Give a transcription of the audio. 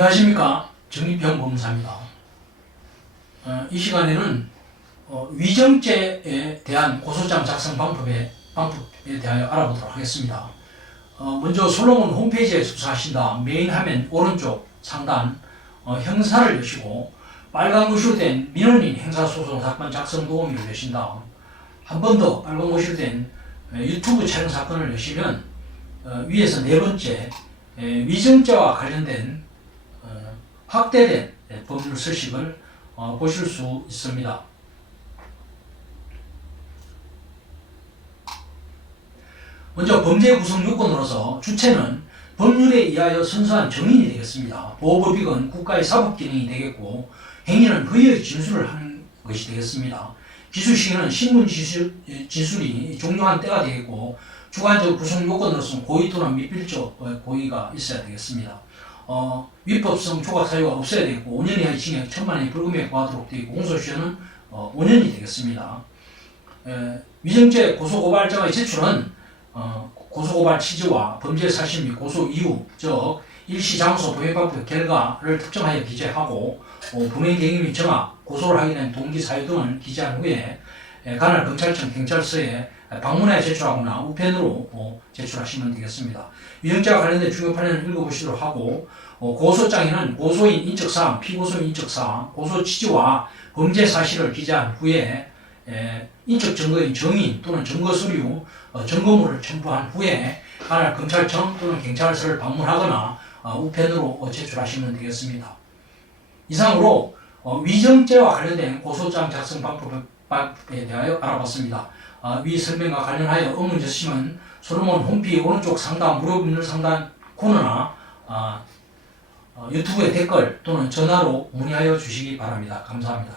안녕하십니까 정립형 법무사입니다. 어, 이 시간에는 어, 위정죄에 대한 고소장 작성 방법에, 방법에 대하여 알아보도록 하겠습니다. 어, 먼저 솔로몬 홈페이지에 접속하신다 메인 화면 오른쪽 상단 어, 형사를 여시고 빨간 글씨로 된 민원인 행사소송 사건 작성 도우미를 여신다. 한 번 더 빨간 글씨로 된 에, 유튜브 촬영 사건을 여시면 어, 위에서 네 번째 에, 위정죄와 관련된 어, 확대된 예, 법률 서식을 어, 보실 수 있습니다. 먼저 범죄 구성 요건으로서 주체는 법률에 의하여 선서한 정인이 되겠습니다. 보호법익은 국가의 사법 기능이 되겠고 행위는 허위의 진술을 하는 것이 되겠습니다. 기술 시기는 신문 지술, 예, 진술이 종료한 때가 되겠고 주관적 구성 요건으로서는 고의 또는 미필적 어, 고의가 있어야 되겠습니다. 어, 위법성 조각 사유가 없어야 되겠고 5년 이하의 징역 1천만 원의 벌금에 구하도록 되어 있고 공소시효는 어, 5년이 되겠습니다. 에, 위정죄 고소고발장의 제출은 어, 고소고발 취지와 범죄 사실 및 고소 이유, 즉 일시 장소 범행방법 결과를 특정하여 기재하고 어, 범행 경위 및 정확, 고소를 하게 된 동기 사유 등을 기재한 후에 에, 관할 검찰청 경찰서에 방문하여 제출하거나 우편으로 어, 제출하시면 되겠습니다. 위정죄와 관련된 중요 판례는 읽어보시도록 하고 어, 고소장에는 고소인 인적사항, 피고소인 인적사항, 고소 취지와 범죄 사실을 기재한 후에 에, 인적 증거인 정인 또는 증거 서류, 어, 증거물을 첨부한 후에 관할 검찰청 또는 경찰서를 방문하거나 어, 우편으로 어, 제출하시면 되겠습니다. 이상으로 어, 위정죄와 관련된 고소장 작성 방법 에 대하여 알아봤습니다. 아, 위 설명과 관련하여 의문 있으시면 솔로몬 홈페이지 오른쪽 상단 무료 법률 상단 코너나 아, 어, 유튜브의 댓글 또는 전화로 문의하여 주시기 바랍니다. 감사합니다.